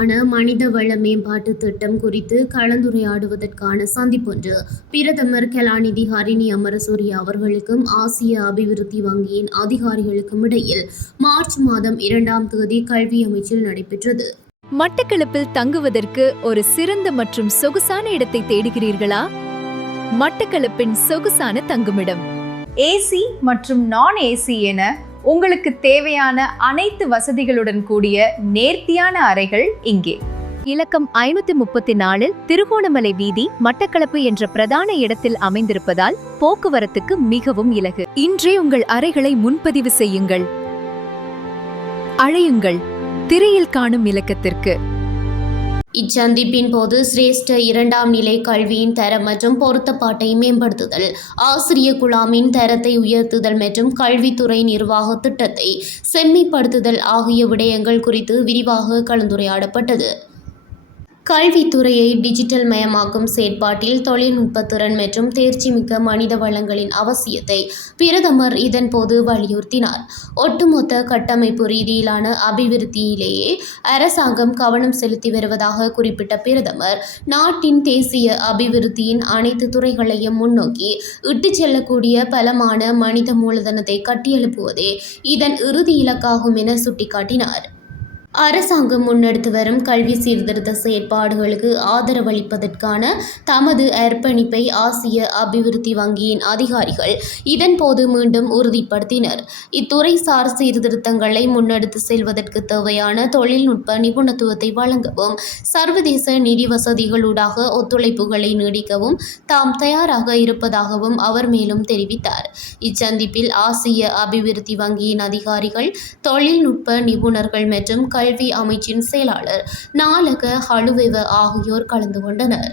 நாட்டிற்கான மனிதவள மேம்பாட்டு திட்டம் குறித்து கலந்துரையாடுவதற்கான சந்திப்பொன்று பிரதமர் கலாநிதி ஹரிணி அமரசூரிய அவர்களுக்கும் ஆசிய அபிவிருத்தி வங்கியின் அதிகாரிகளுக்கும் இடையில் மார்ச் மாதம் 2ஆம் தேதி கல்வி அமைச்சில் நடைபெற்றது. மட்டக்களப்பில் தங்குவதற்கு ஒரு சிறந்த மற்றும் சொகுசான இடத்தை தேடுகிறீர்களா? மட்டக்களப்பின் சொகுசான தங்குமிடம் ஏசி மற்றும் நான் ஏசி என உங்களுக்கு தேவையான அனைத்து வசதிகளுடன் கூடிய நேர்த்தியான அறைகள் இங்கே. இலக்கம் 534 திருகோணமலை வீதி, மட்டக்களப்பு என்ற பிரதான இடத்தில் அமைந்திருப்பதால் போக்குவரத்துக்கு மிகவும் இலகு. இன்றே உங்கள் அறைகளை முன்பதிவு செய்யுங்கள். அழையுங்கள் திரையில் காணும் இலக்கத்திற்கு. இச்சந்திப்பின் போது சிரேஷ்ட 2ஆம் நிலை கல்வியின் தரம் மற்றும் பொருத்தப்பாட்டை மேம்படுத்துதல், ஆசிரிய குழாமின் தரத்தை உயர்த்துதல் மற்றும் கல்வித்துறை நிர்வாக திட்டத்தை செம்மைப்படுத்துதல் ஆகிய விடயங்கள் குறித்து விரிவாக கலந்துரையாடப்பட்டது. கல்வித்துறையை டிஜிட்டல் மயமாக்கும் செயற்பாட்டில் தொழில்நுட்பத்திறன் மற்றும் தேர்ச்சிமிக்க மனித வளங்களின் அவசியத்தை பிரதமர் இதன்போது வலியுறுத்தினார். ஒட்டுமொத்த கட்டமைப்பு ரீதியிலான அபிவிருத்தியிலேயே அரசாங்கம் கவனம் செலுத்தி வருவதாக குறிப்பிட்ட பிரதமர், நாட்டின் தேசிய அபிவிருத்தியின் அனைத்து துறைகளையும் முன்னோக்கி இட்டுச் செல்லக்கூடிய பலமான மனித மூலதனத்தை கட்டியெழுப்புவதே இதன் இறுதி இலக்காகும் என சுட்டிக்காட்டினார். அரசாங்கம் முன்னெடுத்து வரும் கல்வி சீர்திருத்த செயற்பாடுகளுக்கு ஆதரவளிப்பதற்கான தமது அர்ப்பணிப்பை ஆசிய அபிவிருத்தி வங்கியின் அதிகாரிகள் இதன்போது மீண்டும் உறுதிப்படுத்தினர். இத்துறைசார் சீர்திருத்தங்களை முன்னெடுத்து செல்வதற்கு தேவையான தொழில்நுட்ப நிபுணத்துவத்தை வழங்கவும், சர்வதேச நிதி வசதிகளூடாக ஒத்துழைப்புகளை நீடிக்கவும் தாம் தயாராக இருப்பதாகவும் அவர் மேலும் தெரிவித்தார். இச்சந்திப்பில் ஆசிய அபிவிருத்தி வங்கியின் அதிகாரிகள், தொழில்நுட்ப நிபுணர்கள் மற்றும் கல்வி அமைச்சின் செயலாளர் நாலக ஹலுவெவ ஆகியோர் கலந்து கொண்டனர்.